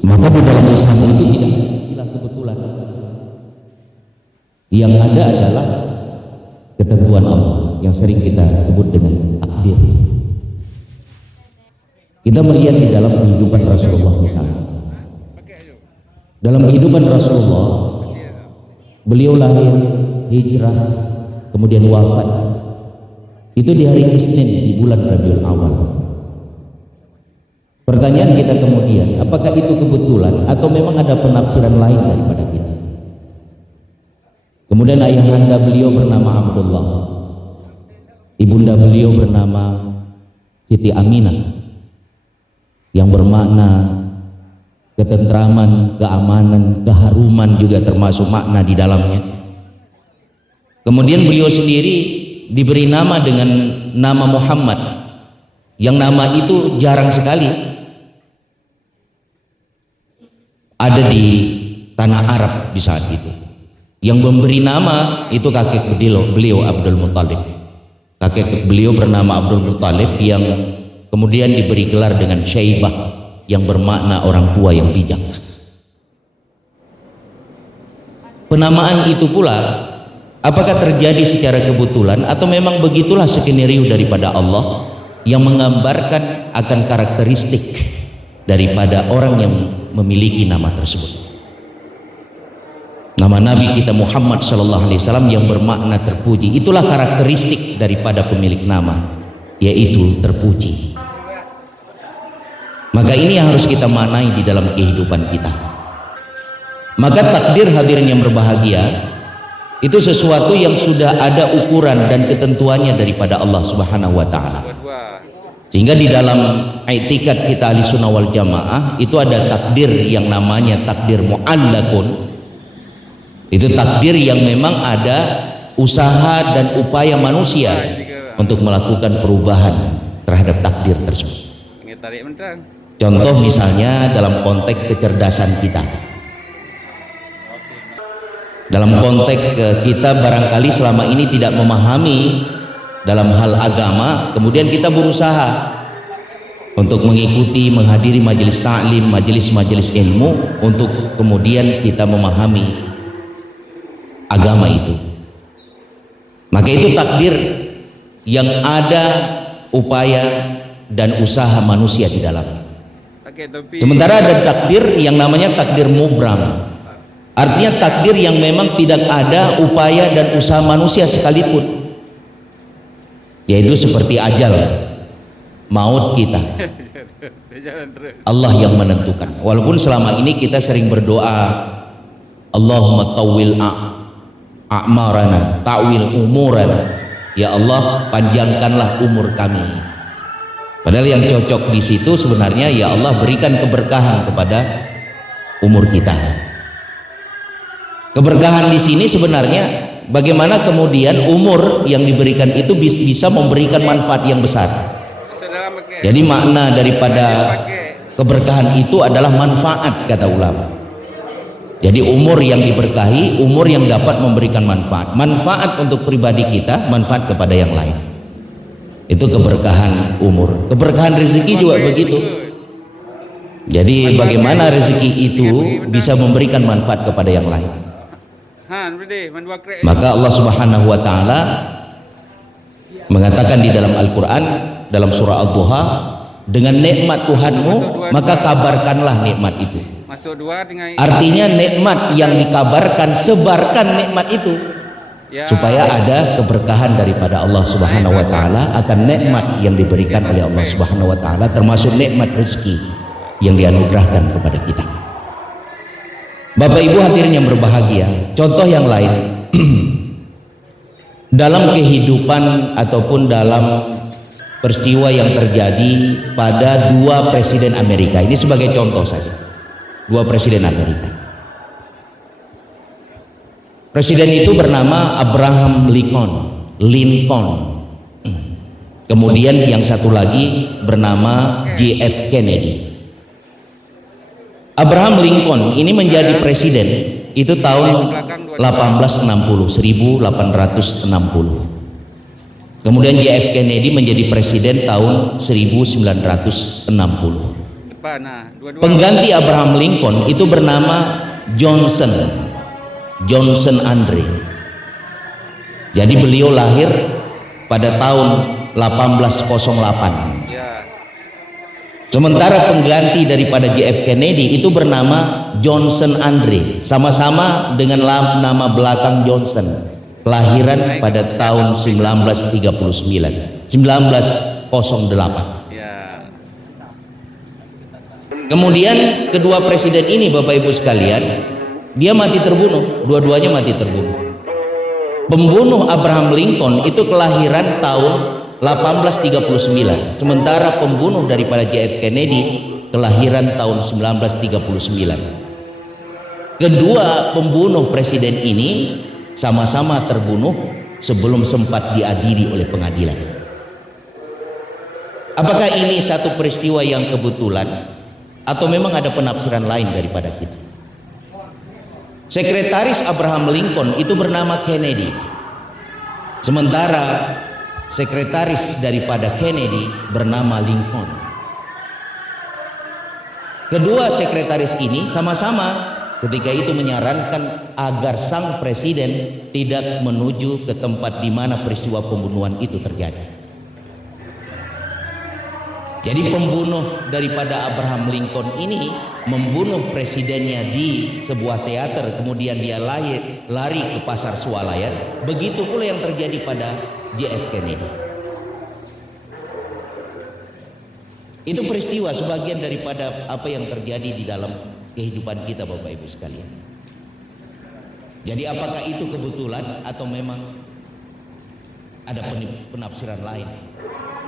Maka di dalam Islam itu tidak istilah kebetulan. Yang ada adalah ketentuan Allah yang sering kita sebut dengan takdir. Kita melihat di dalam kehidupan Rasulullah misalnya. Dalam kehidupan Rasulullah, beliau lahir, hijrah, kemudian wafat. Itu di hari Isnin di bulan Rabiul Awal. Pertanyaan kita kemudian, apakah itu kebetulan atau memang ada penafsiran lain daripada kita? Kemudian ayahanda beliau bernama Abdullah, ibunda beliau bernama Siti Aminah, yang bermakna ketentraman, keamanan, keharuman juga termasuk makna di dalamnya. Kemudian beliau sendiri diberi nama dengan nama Muhammad, yang nama itu jarang sekali ada di tanah Arab di saat itu. Yang memberi nama itu kakek beliau Abdul Muthalib. Kakek beliau bernama Abdul Muthalib yang kemudian diberi gelar dengan Syaibah, yang bermakna orang tua yang bijak. Penamaan itu pula apakah terjadi secara kebetulan atau memang begitulah skenario daripada Allah yang menggambarkan akan karakteristik daripada orang yang memiliki nama tersebut. Nama Nabi kita Muhammad sallallahu alaihi wasallam yang bermakna terpuji, itulah karakteristik daripada pemilik nama, yaitu terpuji. Maka ini yang harus kita maknai di dalam kehidupan kita. Maka takdir, hadirin yang berbahagia, itu sesuatu yang sudah ada ukuran dan ketentuannya daripada Allah Subhanahu wa taala. Sehingga di dalam i'tikad kita Ahlussunnah wal Jamaah itu ada takdir yang namanya takdir mu'allaqun. Itu takdir yang memang ada usaha dan upaya manusia untuk melakukan perubahan terhadap takdir tersebut. Contoh misalnya dalam konteks kecerdasan kita. Dalam konteks kita barangkali selama ini tidak memahami dalam hal agama, kemudian kita berusaha untuk mengikuti, menghadiri majelis ta'lim, majelis-majelis ilmu untuk kemudian kita memahami agama itu. Maka itu takdir yang ada upaya dan usaha manusia di dalamnya. Sementara ada takdir yang namanya takdir mubram, artinya takdir yang memang tidak ada upaya dan usaha manusia sekalipun, yaitu seperti ajal, maut kita, Allah yang menentukan. Walaupun selama ini kita sering berdoa, Allahumma tawil a'marana, ta'wil umurana, ya Allah panjangkanlah umur kami. Padahal yang cocok di situ sebenarnya, ya Allah berikan keberkahan kepada umur kita. Keberkahan di sini sebenarnya bagaimana kemudian umur yang diberikan itu bisa memberikan manfaat yang besar. Jadi makna daripada keberkahan itu adalah manfaat, kata ulama. Jadi umur yang diberkahi, umur yang dapat memberikan manfaat, manfaat untuk pribadi kita, manfaat kepada yang lain. Itu keberkahan umur. Keberkahan rezeki juga begitu. Jadi bagaimana rezeki itu bisa memberikan manfaat kepada yang lain. Maka Allah Subhanahu wa taala mengatakan di dalam Al-Qur'an dalam surah Ad-Duha, dengan nikmat Tuhanmu maka kabarkanlah nikmat itu. Artinya nikmat yang dikabarkan, sebarkan nikmat itu supaya ada keberkahan daripada Allah Subhanahu wa taala akan nikmat yang diberikan oleh Allah Subhanahu wa taala, termasuk nikmat rezeki yang dianugerahkan kepada kita. Bapak Ibu hadirin yang berbahagia, contoh yang lain dalam kehidupan ataupun dalam peristiwa yang terjadi pada dua presiden Amerika. Ini sebagai contoh saja. Dua presiden Amerika. Presiden itu bernama Abraham Lincoln. Kemudian yang satu lagi bernama JF Kennedy. Abraham Lincoln ini menjadi presiden itu tahun 1860. Kemudian JF Kennedy menjadi presiden tahun 1960. Siapa? Nah, dua-dua. Pengganti Abraham Lincoln itu bernama Johnson Andre. Jadi beliau lahir pada tahun 1808. Ya. Sementara pengganti daripada JF Kennedy itu bernama Johnson Andre, sama-sama dengan nama belakang Johnson, kelahiran pada tahun 1908. Ya. Kemudian kedua presiden ini, Bapak Ibu sekalian, dia mati terbunuh, dua-duanya mati terbunuh. Pembunuh Abraham Lincoln itu kelahiran tahun 1839, sementara pembunuh daripada JF Kennedy kelahiran tahun 1939. Kedua pembunuh presiden ini sama-sama terbunuh sebelum sempat diadili oleh pengadilan. Apakah ini satu peristiwa yang kebetulan atau memang ada penafsiran lain daripada kita? Sekretaris Abraham Lincoln itu bernama Kennedy, sementara sekretaris daripada Kennedy bernama Lincoln. Kedua sekretaris ini sama-sama ketika itu menyarankan agar sang presiden tidak menuju ke tempat di mana peristiwa pembunuhan itu terjadi. Jadi pembunuh daripada Abraham Lincoln ini membunuh presidennya di sebuah teater, kemudian dia lari ke pasar swalayan. Begitu pula yang terjadi pada JF Kennedy. Itu peristiwa sebagian daripada apa yang terjadi di dalam kehidupan kita, Bapak Ibu sekalian. Jadi apakah itu kebetulan atau memang ada penafsiran lain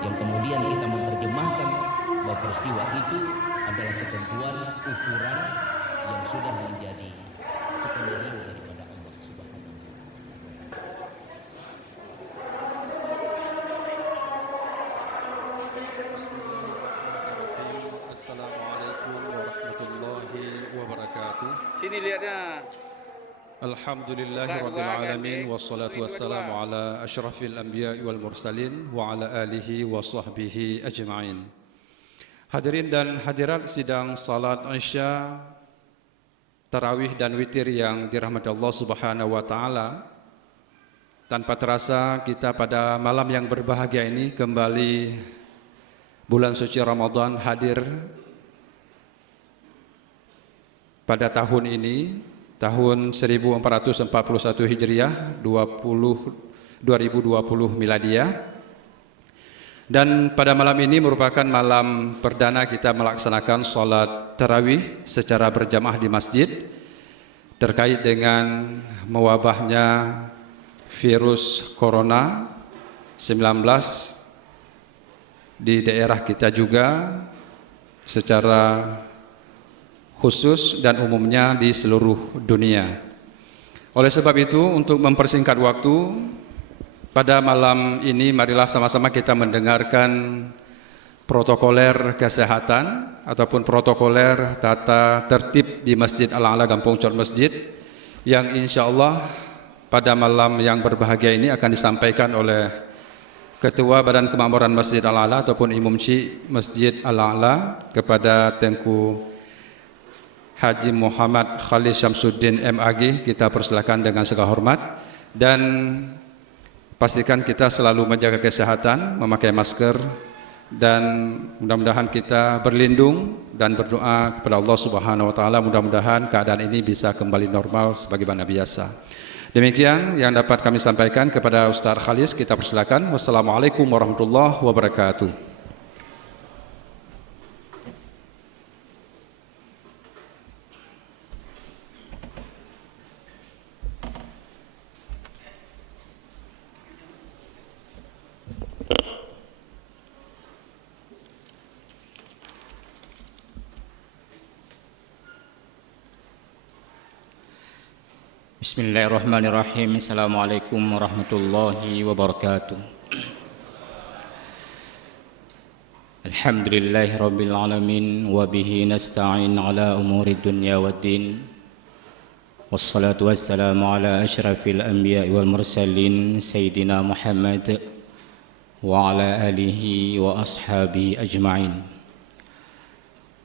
yang kemudian kita menerjemahkan bahwa peristiwa itu adalah ketentuan ukuran yang sudah menjadi skenario daripada Allah Subhanahu wa Taala. Assalamualaikum warahmatullahi wabarakatuh. Sini lihatnya. Alhamdulillahirabbil alamin wassalatu wassalamu ala asyrafil anbiya'i wal mursalin wa ala alihi wa sahbihi ajma'in. Hadirin dan hadirat sidang salat Isya, tarawih dan witir yang dirahmati Allah Subhanahu wa taala. Tanpa terasa kita pada malam yang berbahagia ini kembali bulan suci Ramadan hadir pada tahun ini, tahun 1441 Hijriah, 2020 Miladiyah. Dan pada malam ini merupakan malam perdana kita melaksanakan sholat tarawih secara berjamaah di masjid terkait dengan mewabahnya virus corona 19 di daerah kita juga secara khusus dan umumnya di seluruh dunia. Oleh sebab itu, untuk mempersingkat waktu, pada malam ini marilah sama-sama kita mendengarkan protokoler kesehatan ataupun protokoler tata tertib di Masjid Al-A'la Gampong Cor Masjid yang insya Allah pada malam yang berbahagia ini akan disampaikan oleh Ketua Badan Kemakmuran Masjid Al-A'la ataupun Imam Syekh Masjid Al-A'la kepada Tengku Haji Muhammad Khalid Syamsuddin MAG. Kita persilakan dengan segala hormat dan pastikan kita selalu menjaga kesehatan, memakai masker, dan mudah-mudahan kita berlindung dan berdoa kepada Allah Subhanahu wa taala mudah-mudahan keadaan ini bisa kembali normal sebagaimana biasa. Demikian yang dapat kami sampaikan kepada Ustaz Khalis. Kita persilakan. Wassalamualaikum warahmatullahi wabarakatuh. Bismillahirrahmanirrahim. Assalamualaikum warahmatullahi wabarakatuh. Alhamdulillahi rabbil alamin wa bihi nasta'in ala umuri dunya waddin. Wassalatu wassalamu ala asyrafil anbiya'i wal mursalin sayyidina Muhammad wa ala alihi wa ashabihi ajma'in.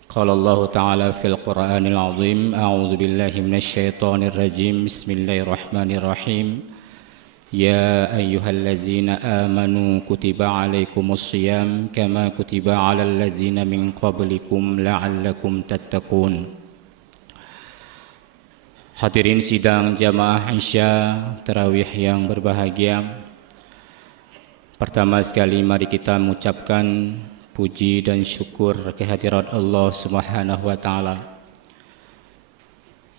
قال الله تعالى في القرآن العظيم أعوذ بالله من الشيطان الرجيم بسم الله الرحمن الرحيم يا أيها الذين آمنوا كتب عليكم الصيام كما كتب على الذين من قبلكم لعلكم تتقون. Hadirin sidang jamaah Isya Tarawih yang berbahagia, pertama sekali mari kita mengucapkan puji dan syukur kehadirat Allah Subhanahu wa taala,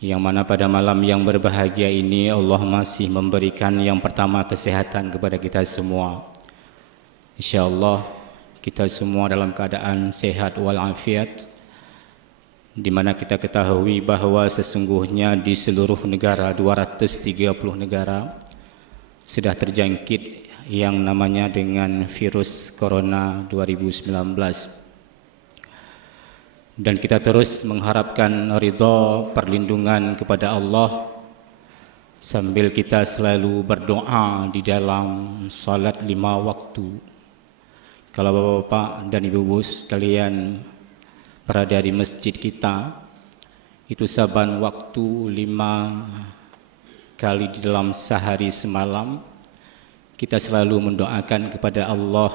yang mana pada malam yang berbahagia ini Allah masih memberikan yang pertama kesehatan kepada kita semua. Insyaallah kita semua dalam keadaan sehat walafiat, di mana kita ketahui bahawa sesungguhnya di seluruh negara 230 negara sudah terjangkit yang namanya dengan virus corona 2019, dan kita terus mengharapkan ridha perlindungan kepada Allah sambil kita selalu berdoa di dalam salat 5 waktu. Kalau bapak-bapak dan ibu-ibu sekalian berada di masjid kita, itu saban waktu 5 kali di dalam sehari semalam kita selalu mendoakan kepada Allah,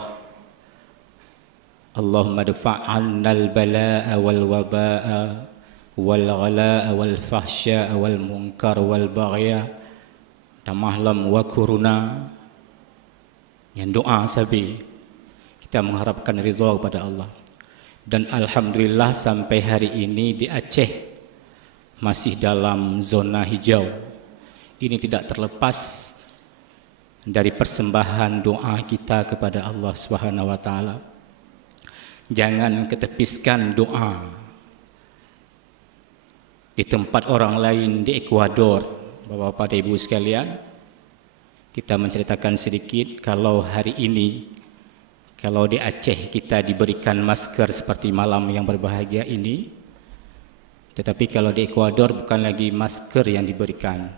Allahumma dafa'annal bala'a wal waba'a wal ghala'a wal fahsya'a wal munkar wal baghya tamahlam wa kuruna. Yang doa sabi kita mengharapkan ridha kepada Allah. Dan alhamdulillah sampai hari ini di Aceh masih dalam zona hijau. Ini tidak terlepas dari persembahan doa kita kepada Allah Subhanahu wa taala. Jangan ketepiskan doa. Di tempat orang lain di Ekuador, Bapak-bapak dan Ibu sekalian, kita menceritakan sedikit kalau hari ini, kalau di Aceh kita diberikan masker seperti malam yang berbahagia ini, tetapi kalau di Ekuador bukan lagi masker yang diberikan,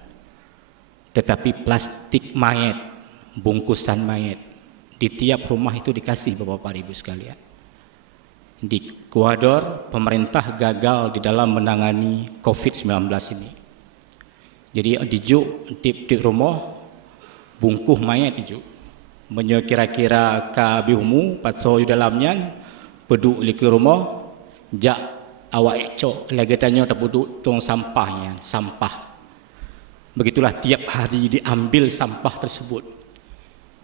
tetapi plastik mayat, bungkusan mayat. Di tiap rumah itu dikasih bapak-bapak ibu sekalian. Di Ekuador pemerintah gagal di dalam menangani COVID-19 ini. Jadi dijuk tiap rumah bungkuh mayat dijuk. Menyo kira-kira ka bihumu patso dalamnya peduk li ke rumah jak awak ecok lagi tanya terpuduk tong sampahnya, sampah. Begitulah tiap hari diambil sampah tersebut.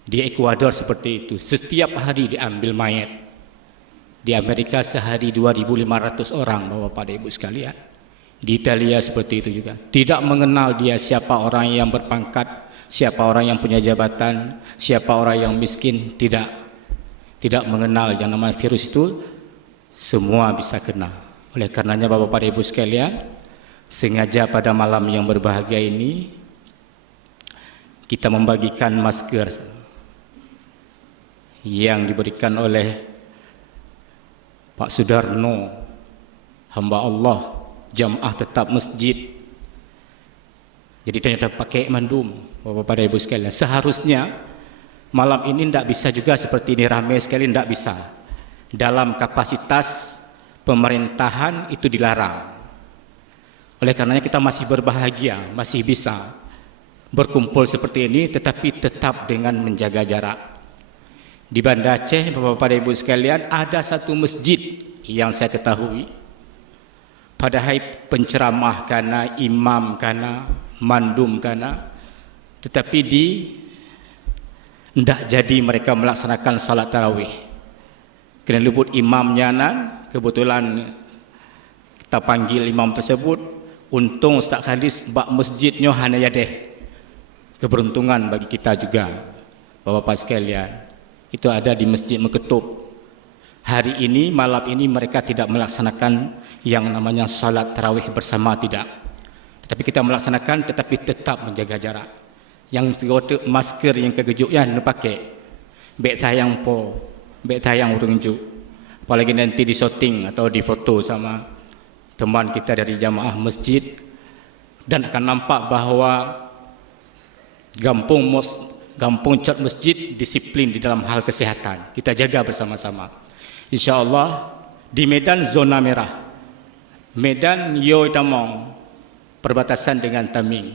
Di Ekuador seperti itu, setiap hari diambil mayat. Di Amerika sehari 2.500 orang Bapak dan Ibu sekalian. Di Italia seperti itu juga. Tidak mengenal dia siapa orang yang berpangkat, siapa orang yang punya jabatan, siapa orang yang miskin, tidak mengenal yang namanya virus itu, semua bisa kena. Oleh karenanya Bapak dan Ibu sekalian, sengaja pada malam yang berbahagia ini kita membagikan masker yang diberikan oleh Pak Sudarno, hamba Allah, jamaah tetap masjid. Jadi ternyata pakai mandum, Bapak dan Ibu sekalian. Seharusnya malam ini tidak bisa juga seperti ini ramai sekali, tidak bisa. Dalam kapasitas pemerintahan itu dilarang. Oleh karenanya kita masih berbahagia, masih bisa berkumpul seperti ini, tetapi tetap dengan menjaga jarak. Di Banda Aceh, Bapak dan Ibu sekalian, ada satu masjid yang saya ketahui, padahal penceramah kana, imam kana, mandum kana, tetapi tidak jadi mereka melaksanakan salat tarawih. Kena luput imamnya nan, kebetulan kita panggil imam tersebut. Untung Ustaz Khalis bak masjidnya hanya yadeh. Keberuntungan bagi kita juga, Bapak-bapak sekalian. Itu ada di Masjid Meketup. Hari ini, malam ini mereka tidak melaksanakan yang namanya salat tarawih bersama, tidak. Tetapi kita melaksanakan, tetapi tetap menjaga jarak. Yang masker yang kegejuk ya pakai. Bek sayang po, bek sayang urungjuk. Apalagi nanti di shooting atau di foto sama teman kita dari jamaah masjid, dan akan nampak bahwa Gampung Cot Masjid disiplin di dalam hal kesehatan. Kita jaga bersama-sama. InsyaAllah di Medan zona merah. Medan Yo Tamong, perbatasan dengan Taming.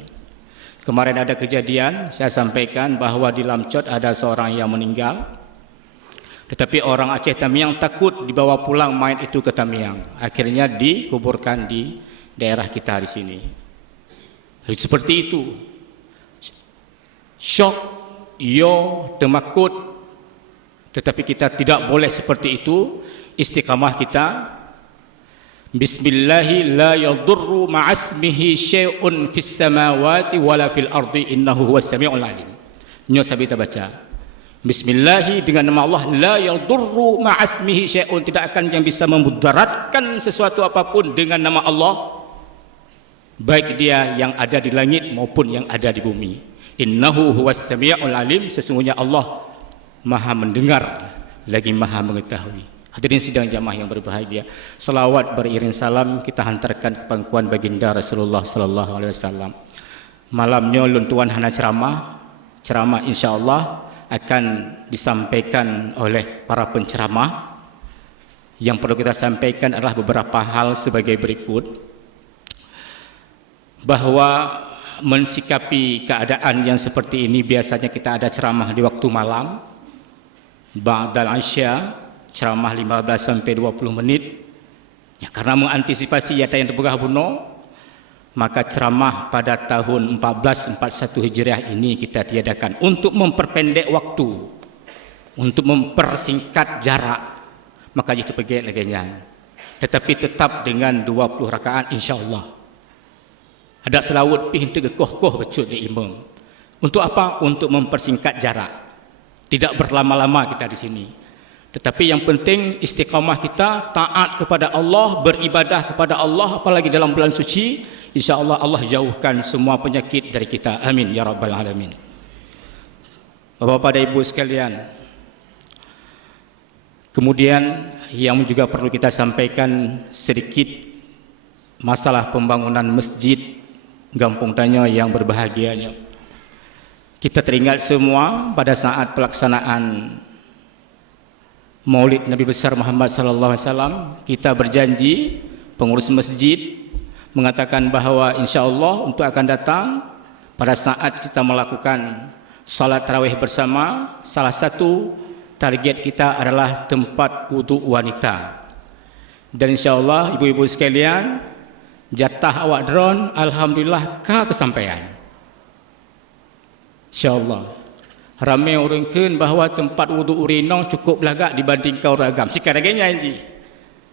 Kemarin ada kejadian, saya sampaikan bahawa di Lamcot ada seorang yang meninggal, tetapi orang Aceh Tamiang takut dibawa pulang mayat itu ke Tamiang. Akhirnya dikuburkan di daerah kita di sini. Seperti itu. Syok, yo, temakut. Tetapi kita tidak boleh seperti itu. Istiqamah kita. Bismillahi la yadurru ma'asmihi syai'un fis samawati wala fil ardi innahu huwas sami'ul alim. Nyo sabita baca. Bismillahi, dengan nama Allah, la yadurru ma'asmihi syai'un, tidak akan yang bisa memudaratkan sesuatu apapun dengan nama Allah, baik dia yang ada di langit maupun yang ada di bumi. Innahu huwas sami'ul alim, sesungguhnya Allah Maha mendengar lagi Maha mengetahui. Hadirin sidang jamaah yang berbahagia, selawat beriring salam kita hantarkan ke pangkuan baginda Rasulullah sallallahu alaihi wasallam. Malamnya luntuan hana ceramah insyaallah akan disampaikan oleh para penceramah. Yang perlu kita sampaikan adalah beberapa hal sebagai berikut. Bahwa mensikapi keadaan yang seperti ini, biasanya kita ada ceramah di waktu malam, ba'dal isya, ceramah 15 sampai 20 menit. Ya, karena mengantisipasi ada yang tergugah bunuh, maka ceramah pada tahun 1441 Hijriah ini kita tiadakan untuk memperpendek waktu, untuk mempersingkat jarak. Maka itu pergi lagi-nya. Tetapi tetap dengan 20 rakaat insyaallah. Ada selawat pih tegekoh-koh becut di imam. Untuk apa? Untuk mempersingkat jarak. Tidak berlama-lama kita di sini. Tetapi yang penting istiqamah kita, taat kepada Allah, beribadah kepada Allah, apalagi dalam bulan suci. InsyaAllah Allah jauhkan semua penyakit dari kita. Amin ya rabbal alamin. Bapak-bapak dan ibu sekalian, kemudian yang juga perlu kita sampaikan sedikit masalah pembangunan masjid Gampung Tanyo yang berbahagianya. Kita teringat semua pada saat pelaksanaan Maulid Nabi besar Muhammad sallallahu alaihi wasallam, kita berjanji, pengurus masjid mengatakan bahawa insyaallah untuk akan datang pada saat kita melakukan salat tarawih bersama, salah satu target kita adalah tempat wuduk wanita. Dan insyaallah ibu-ibu sekalian, jatah awak drone alhamdulillah kesampaian. Insyaallah ramai orang kan bahawa tempat wuduk urinong cukup lagak dibandingkan orang agam. Sekarang ini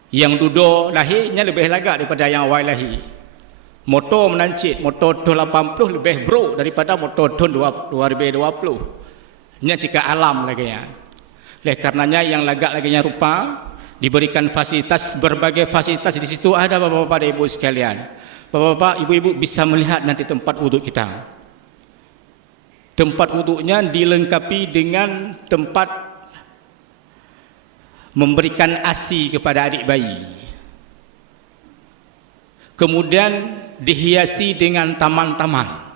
yang duduk lahirnya lebih lagak daripada yang awal lahir. Motor menancit, motor tahun 80 lebih bro daripada motor tahun 2020. Ini jika alam lagi ya. Oleh karenanya yang lagak lagi rupa diberikan fasilitas, berbagai fasilitas di situ ada bapak-bapak dan ibu sekalian. Bapak-bapak, ibu-ibu bisa melihat nanti tempat wuduk kita. Tempat wuduknya dilengkapi dengan tempat memberikan ASI kepada adik bayi. Kemudian dihiasi dengan taman-taman.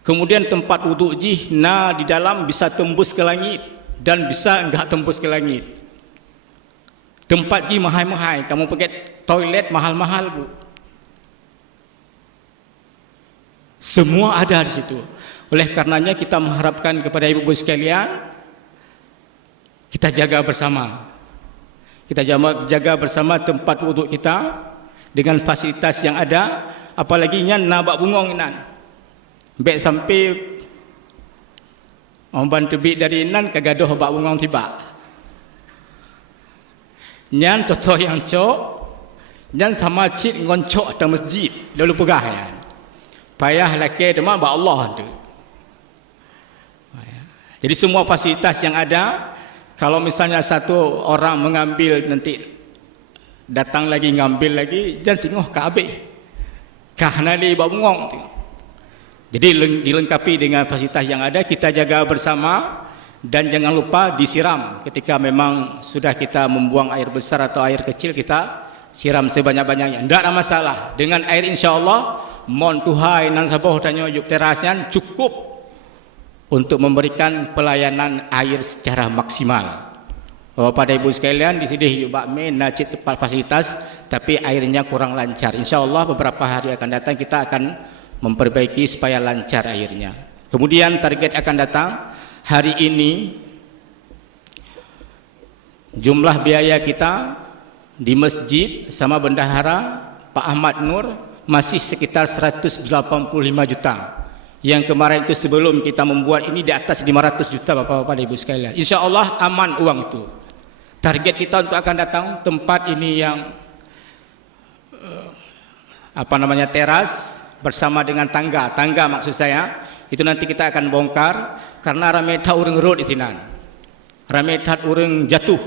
Kemudian tempat wuduk jihna di dalam bisa tembus ke langit dan bisa enggak tembus ke langit. Tempat ji mahal-mahal, kamu pergi toilet mahal-mahal bu. Semua ada di situ. Oleh karenanya kita mengharapkan kepada ibu-ibu sekalian, kita jaga bersama. Kita jaga bersama tempat wuduk kita dengan fasilitas yang ada, apalagi nya nabak bungong nan. Baik sampai orang terbit dari nan kagadoh bak bungong tiba. Nyan cocok yang cok, nyan sama cik ngoncok atau masjid lalu pegah ya. Payah laki demam bak Allah tu. Jadi semua fasilitas yang ada, kalau misalnya satu orang mengambil nanti datang lagi ngambil lagi, jangan tengok ke habis. Karena li bangong. Jadi dilengkapi dengan fasilitas yang ada, kita jaga bersama dan jangan lupa disiram ketika memang sudah kita membuang air besar atau air kecil, kita siram sebanyak-banyaknya. Tidak ada masalah. Dengan air insyaallah mon tuhai nan saboh tanyo yuk terasnya cukup untuk memberikan pelayanan air secara maksimal. Bapak dan ibu sekalian, di sini yuk bakme nacit tempat fasilitas tapi airnya kurang lancar. Insya Allah beberapa hari akan datang kita akan memperbaiki supaya lancar airnya. Kemudian target akan datang hari ini, jumlah biaya kita di masjid sama bendahara Pak Ahmad Nur masih sekitar 185 juta. Yang kemarin itu sebelum kita membuat ini di atas 500 juta Bapak-bapak dan Ibu sekalian. Insya Allah aman uang itu. Target kita untuk akan datang tempat ini yang teras bersama dengan tangga maksud saya, itu nanti kita akan bongkar karena rametat urang road di sini. Rametat urang jatuh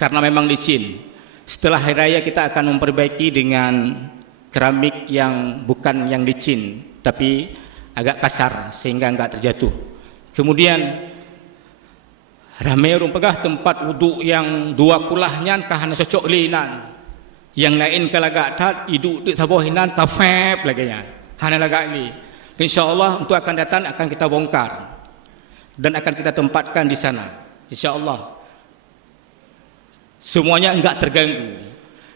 karena memang licin. Setelah hari raya kita akan memperbaiki dengan keramik yang bukan yang licin tapi agak kasar sehingga enggak terjatuh. Kemudian ramai orang pegah tempat wuduk yang dua kulahnya kahana cocok linan. Yang lain kalagak tat iduk di sabohinan tafep lagi nya. Hana lagak ni. Insyaallah untuk akan datang akan kita bongkar dan akan kita tempatkan di sana. Insyaallah. Semuanya enggak terganggu.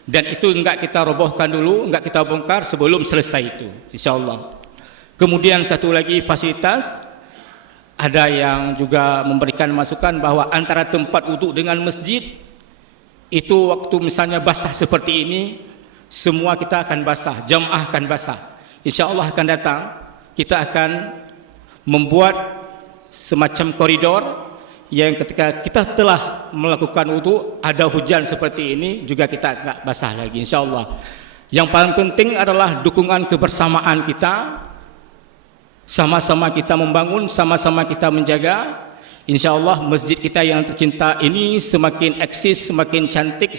Dan itu enggak kita robohkan dulu, enggak kita bongkar sebelum selesai itu. Insyaallah. Kemudian satu lagi fasilitas, ada yang juga memberikan masukan bahwa antara tempat wuduk dengan masjid itu waktu misalnya basah seperti ini, semua kita akan basah, jamaah akan basah. InsyaAllah akan datang, kita akan membuat semacam koridor yang ketika kita telah melakukan wuduk, ada hujan seperti ini juga kita agak basah lagi InsyaAllah. Yang paling penting adalah dukungan kebersamaan kita. Sama-sama kita membangun, sama-sama kita menjaga. InsyaAllah masjid kita yang tercinta ini semakin eksis, semakin cantik,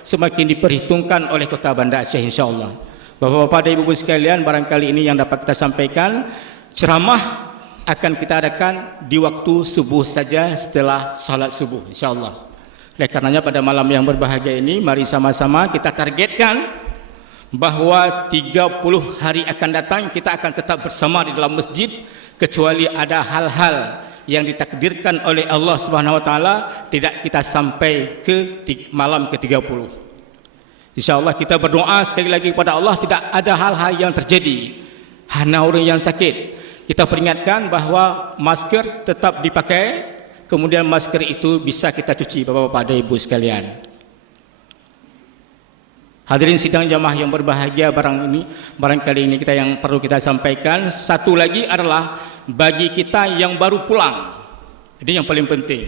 semakin diperhitungkan oleh Kota Banda Aceh insyaAllah. Bapak-bapak dan ibu-ibu sekalian, barangkali ini yang dapat kita sampaikan. Ceramah akan kita adakan di waktu subuh saja setelah salat subuh insyaAllah. Oleh karenanya pada malam yang berbahagia ini, mari sama-sama kita targetkan bahwa 30 hari akan datang kita akan tetap bersama di dalam masjid, kecuali ada hal-hal yang ditakdirkan oleh Allah Subhanahu wa taala tidak kita sampai ke malam ke-30. Insyaallah kita berdoa sekali lagi kepada Allah tidak ada hal-hal yang terjadi. Hanya orang yang sakit kita peringatkan bahwa masker tetap dipakai, kemudian masker itu bisa kita cuci Bapak-bapak dan Ibu sekalian. Hadirin sidang jamaah yang berbahagia, barangkali ini kita yang perlu kita sampaikan. Satu lagi adalah bagi kita yang baru pulang, ini yang paling penting.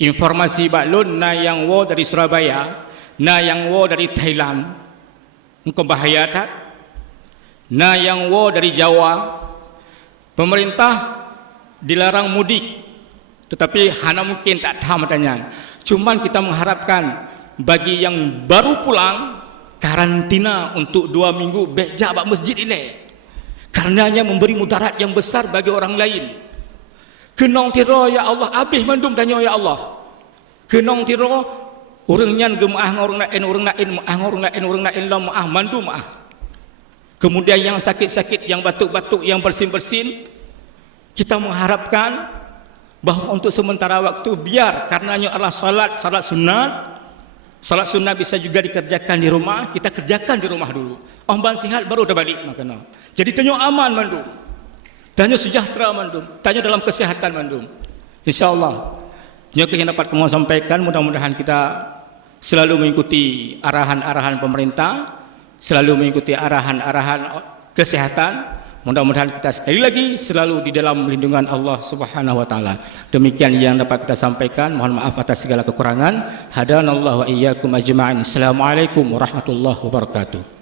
Informasi baklun na yang wo dari Surabaya, na yang wo dari Thailand, engkau bahaya tak? Na yang wo dari Jawa, pemerintah dilarang mudik, tetapi hana mungkin tak tahu matanya. Cuman kita mengharapkan bagi yang baru pulang karantina untuk 2 minggu beja bak masjid ini, karenanya memberi mudarat yang besar bagi orang lain. Kenong tiro ya Allah habis mandum danyo ya Allah. Kenong tiro urang nyan gemaah orang nain la maah mandum maah. Kemudian yang sakit-sakit, yang batuk-batuk, yang bersin-bersin, kita mengharapkan bahwa untuk sementara waktu biar karenanya adalah salat sunat. Salat sunnah bisa juga dikerjakan di rumah, kita kerjakan di rumah dulu. Amban sihat baru dah balik makana. Jadi tanyo aman mandum. Tanyo sejahtera mandum. Tanyo dalam kesehatan mandum. Insyaallah. Yang kita dapat kami sampaikan, mudah-mudahan kita selalu mengikuti arahan-arahan pemerintah, selalu mengikuti arahan-arahan kesehatan. Mudah-mudahan kita sekali lagi selalu di dalam lindungan Allah Subhanahu wa taala. Demikian yang dapat kita sampaikan. Mohon maaf atas segala kekurangan. Hadanallahu wa iyyakum ajma'in. Assalamualaikum warahmatullahi wabarakatuh.